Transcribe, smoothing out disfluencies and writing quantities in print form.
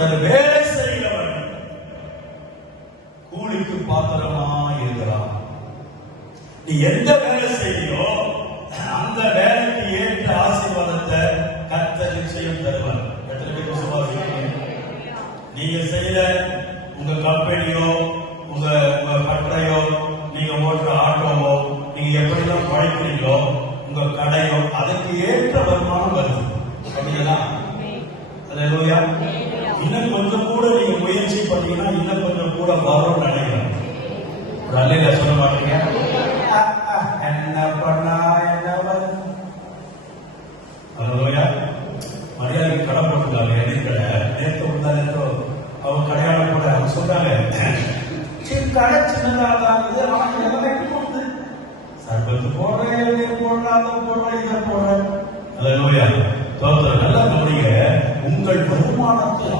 சொல்றாரு, வேலை செய்கிறவன் கூலிக்கு பாத்திரமா இருக்கிறான். நீ எந்த வேலை செய்யோ அந்த வேலைக்கு ஏற்ற ஆசீர்வாதத்தை கர்த்தர் நிச்சயம் தருவார். எத்தனை பேர் விசுவாசிக்கிறீங்க? நீங்க செய்யற உங்க கம்பெனியோ, உங்க பட்டறையோ, நீங்க ஓட்டுற ஆட்டோவோ, நீங்க எப்படிலாம் உழைக்கிறீங்களோ, உங்க கடையோ, அதுக்கு ஏற்ற வருமானம் வருது. அப்படிங்களா? அல்லேலூயா. இன்னும் கொஞ்சம் கூட நீங்க முயற்சி பண்ணீங்கன்னா இன்னும் கொஞ்சம் கூட வரும்னு நினைக்கிறேன். ஒரு அல்லேலூயா சொல்ல மாட்டீங்க? என்ன பண்ணா என்ன வரும்? அல்லேலூயா. மரியாதைக்கு கடை போட்டுருக்காங்க. எண்ணெய் கடை நேற்று முந்தானோ அவங்க கடையாள கூட அவங்க சொல்றாங்க, கடை சின்னதாக இது அவனுக்கு எல்லாமே போடுது, சர்பத்து போடுறேன், எண்ணெய் போடுறேன், அதை போடுறேன், இதை போடுறேன். அல்லேலூயா. தோத்திரம். நல்லா கவனிங்க. உங்கள் வருமானத்தை